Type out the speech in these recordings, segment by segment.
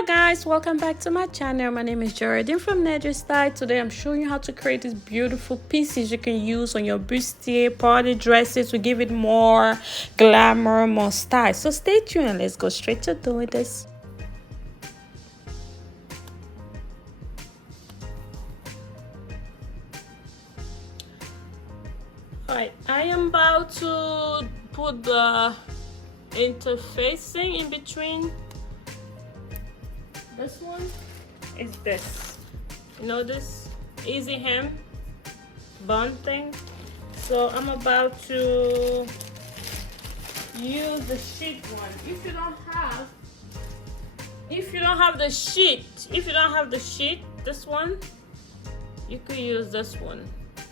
Hello guys, welcome back to my channel. My name is Geraldine from Negestyle. Today I'm showing you how to create these beautiful pieces you can use on your bustier, party dresses to give it more glamour, more style. So stay tuned and let's go straight to doing this. Alright, I am about to put the interfacing in between. This one is this, you know, this easy hem bun thing. So I'm about to use the sheet one. If you don't have the sheet, this one, you could use this one,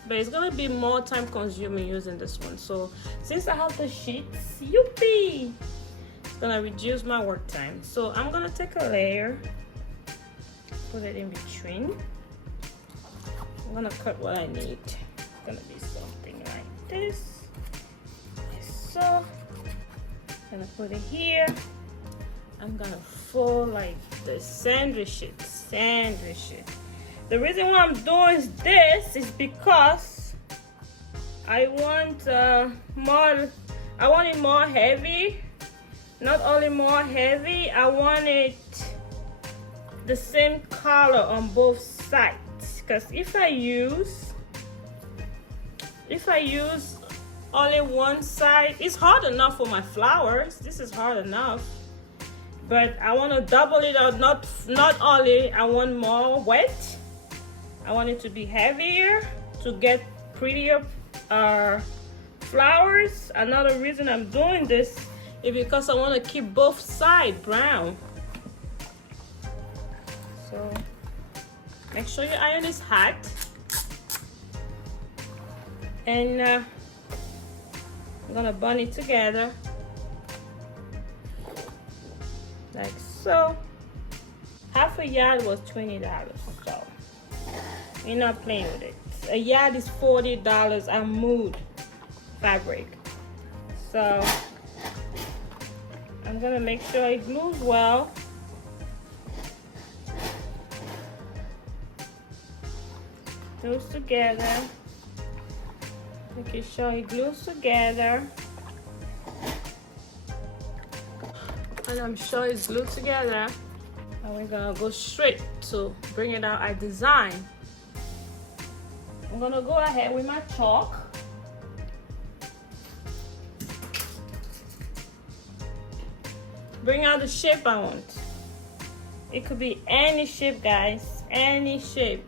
but it's gonna be more time consuming using this one. So since I have the sheets, yippee, it's gonna reduce my work time. So I'm gonna take a layer, put it in between. I'm gonna cut what I need. It's gonna be something like this, like so. I'm gonna put it here. I'm gonna fold like this, sandwich it. The reason why I'm doing this is because I want it more heavy. Not only more heavy, I want it the same color on both sides. Because if I use only one side, it's hard enough for my flowers. This is hard enough, but I want to double it out. Not only I want more wet, I want it to be heavier to get prettier flowers. Another reason I'm doing this is because I want to keep both sides brown. So make sure your iron is hot, and I'm gonna bun it together like so. Half a yard was $20, so you're not playing with it. A yard is $40 on mood fabric. So I'm gonna make sure it glues well. Glues together. Making sure it glues together. And I'm sure it's glued together. And we're gonna go straight to bring it out. I design. I'm gonna go ahead with my chalk. Bring out the shape I want. It could be any shape, guys, any shape.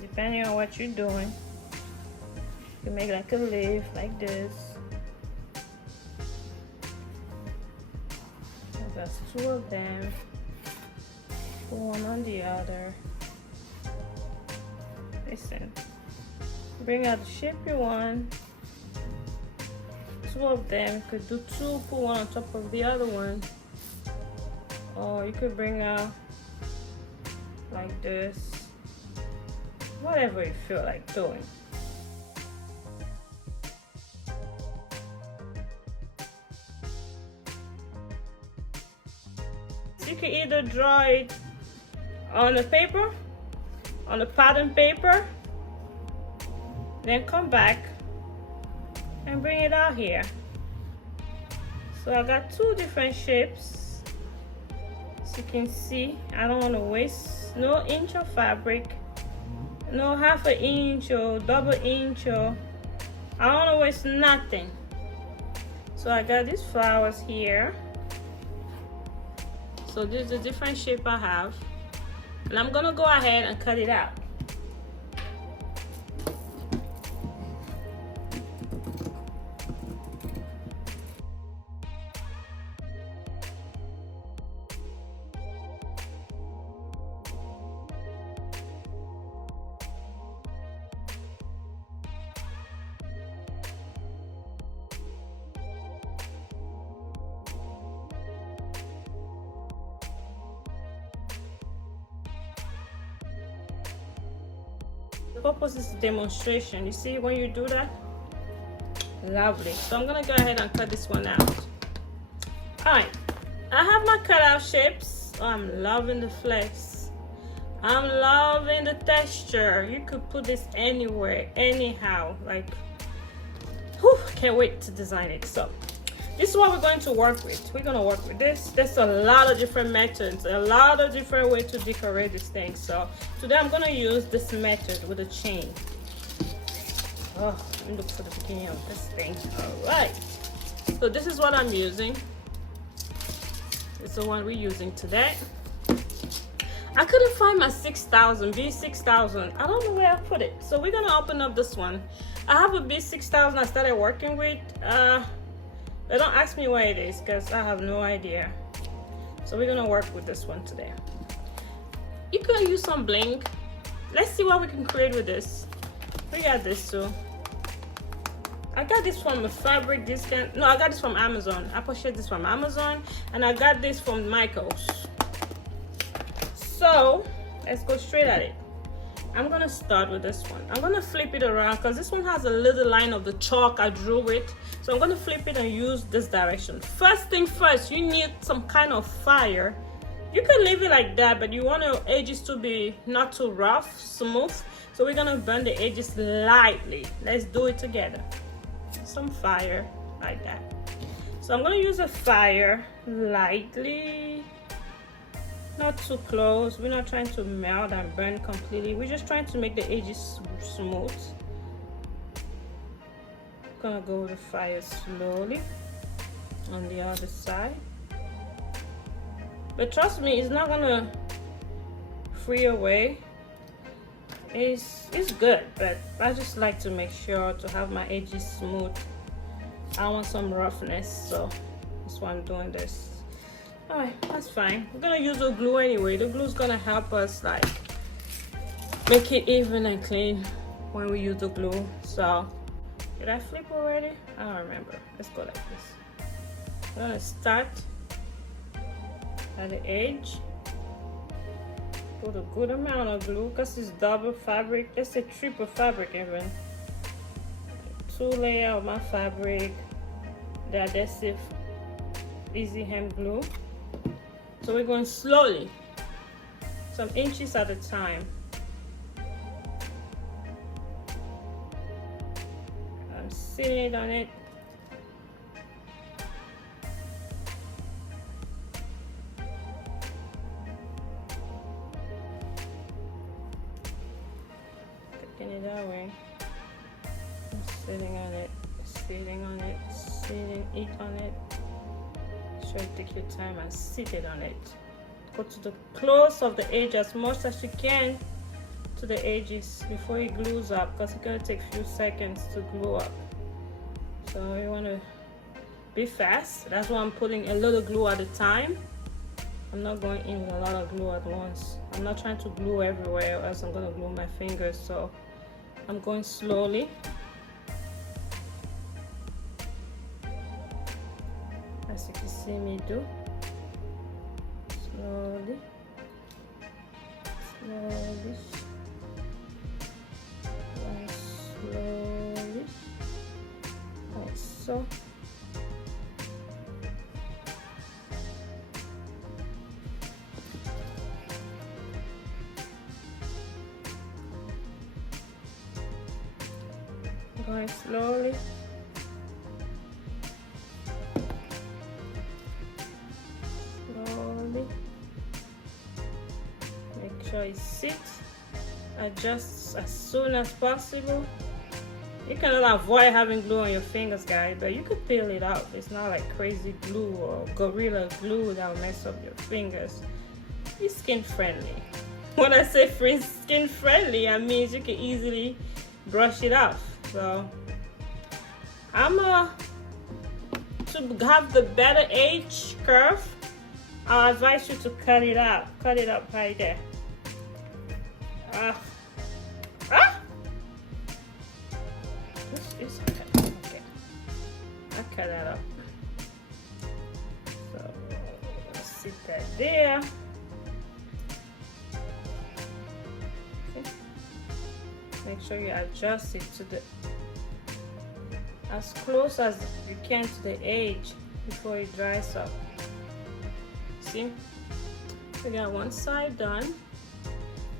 Depending on what you're doing, you can make like a leaf like this. There's two of them. Put one on the other. Listen. Bring out the shape you want. Two of them. You could do two, put one on top of the other one. Or you could bring out like this. Whatever you feel like doing. You can either draw it on the paper, on the pattern paper, then come back and bring it out here. So I got two different shapes. As you can see, I don't want to waste no inch of fabric, no half an inch or double inch, or I don't want to waste nothing. So I got these flowers here. So this is the different shape I have, and I'm gonna go ahead and cut it out. The purpose is demonstration. You see when you do that? Lovely. So I'm gonna go ahead and cut this one out. Alright, I have my cutout shapes. Oh, I'm loving the flex. I'm loving the texture. You could put this anywhere, anyhow. Like, whew, can't wait to design it. So this is what we're going to work with. We're gonna work with this. There's a lot of different methods, a lot of different ways to decorate this thing. So today I'm gonna use this method with a chain. Oh, let me look for the beginning of this thing. All right. So this is what I'm using. It's the one we're using today. I couldn't find my 6000 B6000. I don't know where I put it. So we're gonna open up this one. I have a B6000 I started working with. But don't ask me where it is because I have no idea. So we're gonna work with this one today. You can use some bling. Let's see what we can create with this. We got this too. I got this from a fabric discount. No, I got this from Amazon. I purchased this from Amazon, and I got this from Michael's. So let's go straight at it. I'm gonna start with this one. I'm gonna flip it around because this one has a little line of the chalk I drew with. So I'm gonna flip it and use this direction. First thing first, you need some kind of fire. You can leave it like that, but you want your edges to be not too rough, smooth. So we're gonna burn the edges lightly. Let's do it together. Some fire like that. So I'm gonna use a fire lightly, not too close. We're not trying to melt and burn completely. We're just trying to make the edges smooth. Gonna go with the fire slowly on the other side. But trust me, it's not gonna free away. It's good, but I just like to make sure to have my edges smooth. I want some roughness, so that's why I'm doing this. All right, that's fine. We're gonna use the glue anyway. The glue is gonna help us like make it even and clean when we use the glue. So did I flip already? I don't remember. Let's go like this. I'm gonna start at the edge. Put a good amount of glue because it's double fabric. Let's say triple fabric even. 2 layers of my fabric, the adhesive easy hem glue. So we're going slowly, some inches at a time. I'm sealing it on it. It that way. I'm sitting on it, sitting on it, sitting it on it. Sure, take your time and sit it on it. Go to the close of the edge as much as you can to the edges before it glues up, because it's gonna take a few seconds to glue up. So you want to be fast. That's why I'm putting a little glue at a time. I'm not going in with a lot of glue at once. I'm not trying to glue everywhere, or else I'm gonna glue my fingers. So I'm going slowly. As you can see me do. Slowly. Slowly. And slowly. Like so. Going slowly. Slowly. Make sure it sits. Adjust as soon as possible. You cannot avoid having glue on your fingers, guys, but you could peel it out. It's not like crazy glue or gorilla glue that will mess up your fingers. It's skin friendly. When I say skin friendly, I mean you can easily brush it off. So I'm to have the better edge curve, I'll advise you to cut it out. Cut it up right there. This is okay. I cut that up. So let's sit that there. Okay. Make sure you adjust it to the as close as you can to the edge before it dries up. see, we got one side done.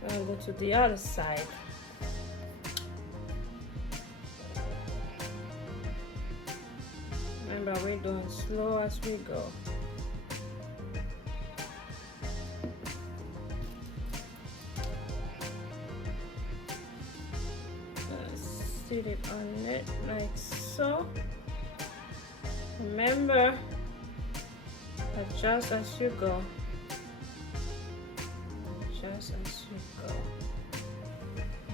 We're gonna go to the other side. Remember, we're doing slow as we go. Sit it on it like so. Remember, adjust as you go. Adjust as you go.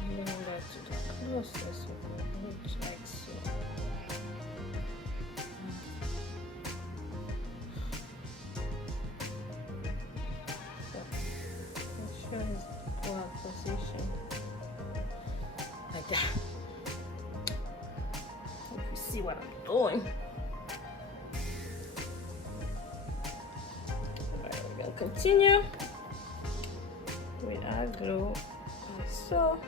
Bring that to the closest edge like so. Make sure it's well positioned like that. See what I'm doing. Alright, we're gonna continue with our glue like so.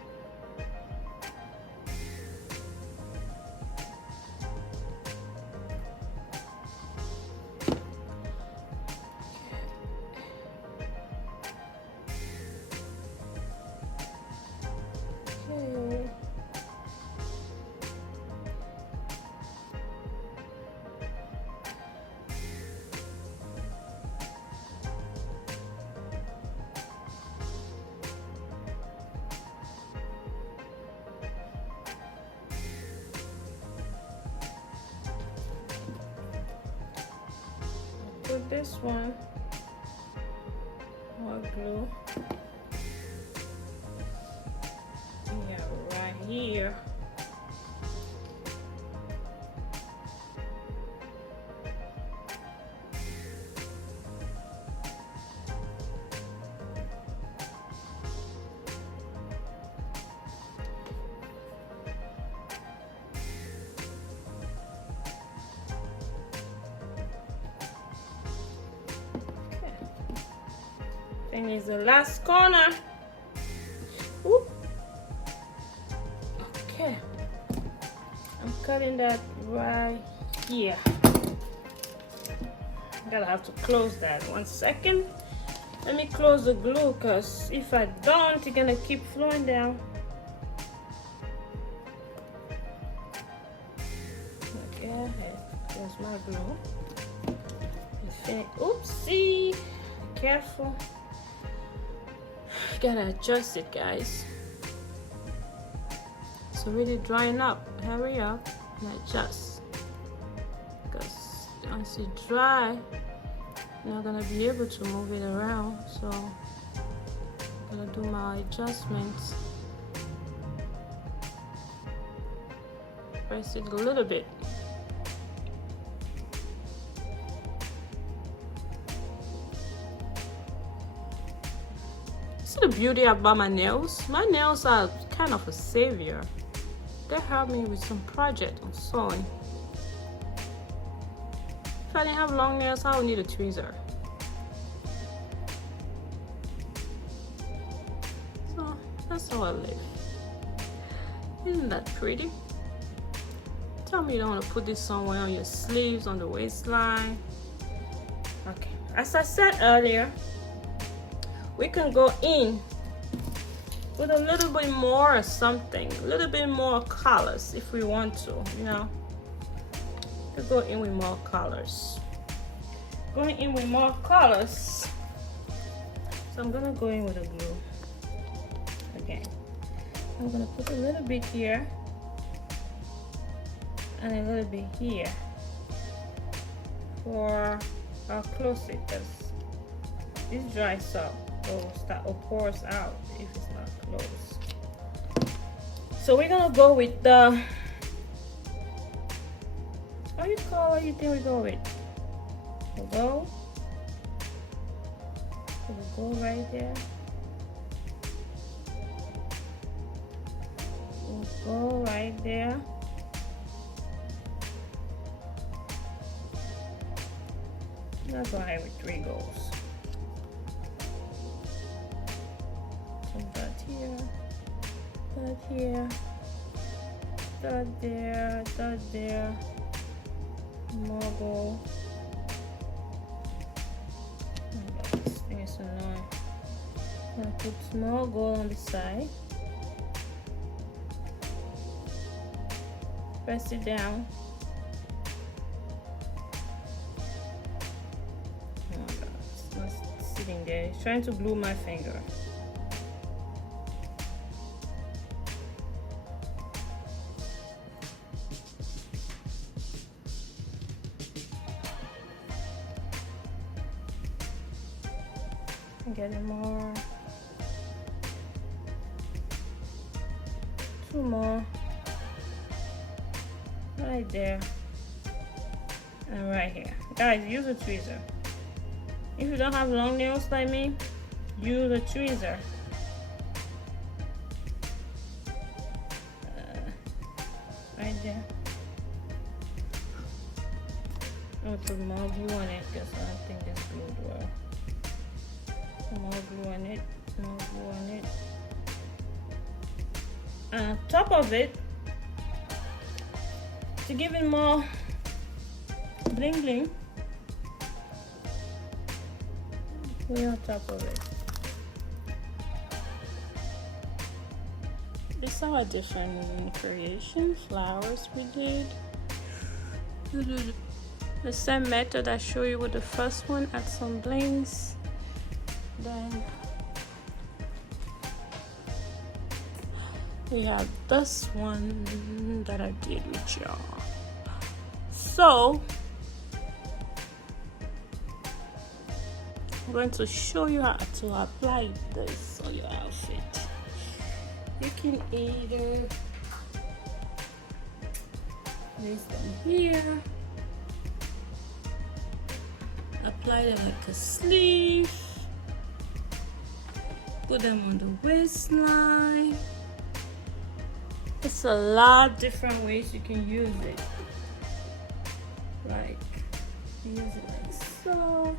Okay. Put this one more glue, yeah, right here. And is the last corner. Whoop. Okay, I'm cutting that right here. I'm gonna have to close that. 1 second. Let me close the glue, because if I don't, it's gonna keep flowing down. Okay, there's my glue. Oopsie, careful. Gotta adjust it, guys. So really drying up. Hurry up and adjust, because once it dry, you're not gonna be able to move it around. So I'm gonna do my adjustments. Press it a little bit. See the beauty about my nails? My nails are kind of a savior. They help me with some project on sewing. If I didn't have long nails, I would need a tweezer. So that's how I live. Isn't that pretty? Tell me you don't want to put this somewhere on your sleeves, on the waistline. Okay, as I said earlier, we can go in with a little bit more or something, a little bit more colors if we want to, you know. We go in with more colors. Going in with more colors. So I'm gonna go in with a glue. Again, I'm gonna put a little bit here and a little bit here for our closet, because this dries up. Or pours out if it's not closed. So we're gonna go with the, what you think we go with? We'll go right there. We'll go right there. Let's go ahead with 3 goals. Dot here, dot there, more gold. Okay. Put small gold on the side. Press it down. Oh my god, it's not sitting there. It's trying to glue my finger. Getting more. 2 more. Right there. And right here. Guys, use a tweezer. If you don't have long nails like me, use a tweezer. Right there. I'm gonna put more glue on it because I don't think it's glued well. More glue on it, more glue on it. And on top of it, to give it more bling bling, put it on top of it. These are different creation flowers we did. The same method I showed you with the first one, add some blings. Then we have this one that I did with y'all. So I'm going to show you how to apply this on your outfit. You can either place them here, apply them like a sleeve, put them on the waistline. It's a lot of different ways you can use it. Like, use it like so.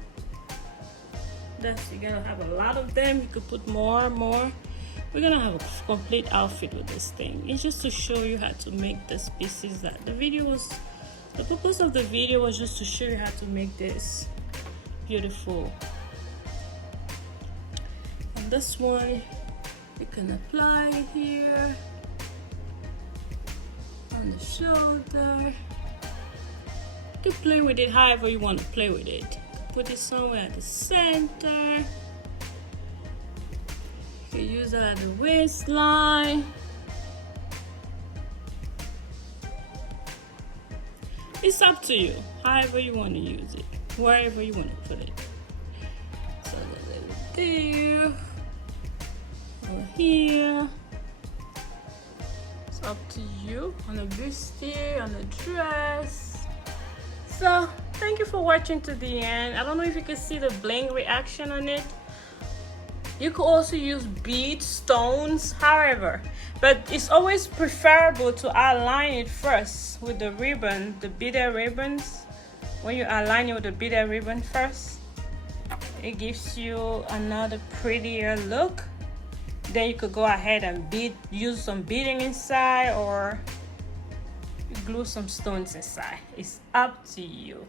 You're gonna have a lot of them. You could put more and more. We're gonna have a complete outfit with this thing. It's just to show you how to make these pieces. The purpose of the video was just to show you how to make this beautiful. And this one you can apply here on the shoulder. You can play with it however you want to play with it. Put it somewhere at the center. You can use that at the waistline. It's up to you, however you want to use it, wherever you want to put it. So there, over here. It's up to you on the bustier, on the dress. So thank you for watching to the end. I don't know if you can see the bling reaction on it. You could also use beads, stones, however, but it's always preferable to align it first with the ribbon, the beaded ribbons. When you align it with the beaded ribbon first, it gives you another prettier look. Then you could go ahead and use some beading inside or glue some stones inside. It's up to you.